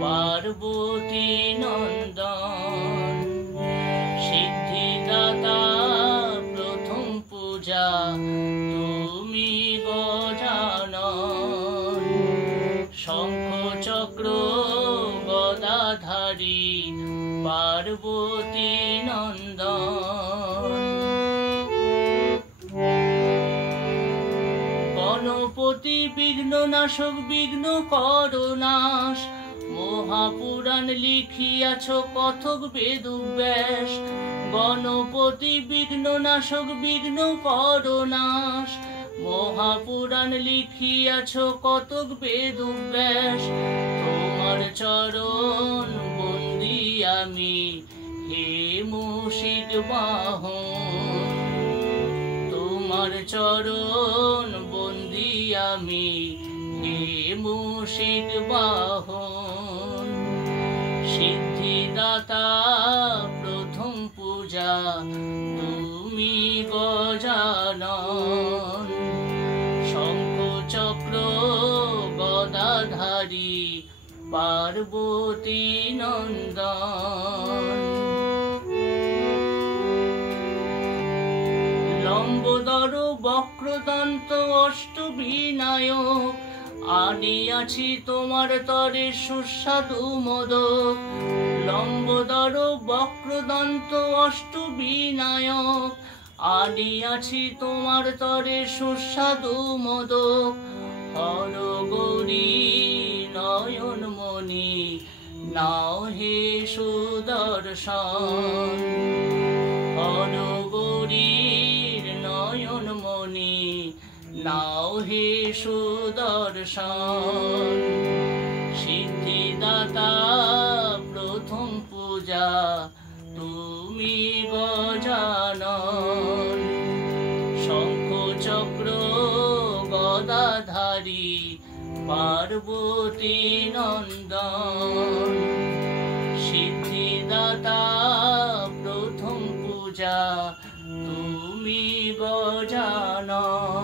পার্বতী নন্দন। সিদ্ধিদাতা প্রথম পূজা তুমি গজানন। শঙ্খ চক্র গদাধারী পার্বতী নন্দন। গণপতি বিঘ্ননাশক বিঘ্ন করনাশ, মহাপুরাণ লিখিয়াছ কথক বেদব্যাস। গণপতি বিঘ্ননাশক বিঘ্ন করনাশ, মহাপুরাণ লিখিয়াছ কতক বেদব্যাস। তোমার চরণ বন্দি আমি হে মুষিক বাহন। তোমার চরণ বন্দি আমি হে মুষিক বাহন। সিদ্ধিদাতা প্রথম পূজা তুমি গজানন। শঙ্খ চক্র গদাধারী পার্বতী নন্দন। লম্বোদর বক্রদন্ত অষ্টবিনায়ক, আনিয়াছি তোমার তরে সুস্বাদু মোদক। লম্বোদর বক্রদন্ত অষ্টবিনায়ক, আনিয়াছি তোমার তরে সুস্বাদু মোদক। হর গৌরী নয়নমণি নাও হে সুদর্শন। হর গৌরীর নয়নমণি নাও হে সুদর্শন। সিদ্ধিদাতা প্রথম পূজা তুমি গজানন। শঙ্খ চক্র গদাধারী পার্বতী নন্দন। সিদ্ধিদাতা প্রথম পূজা তুমি গজানন।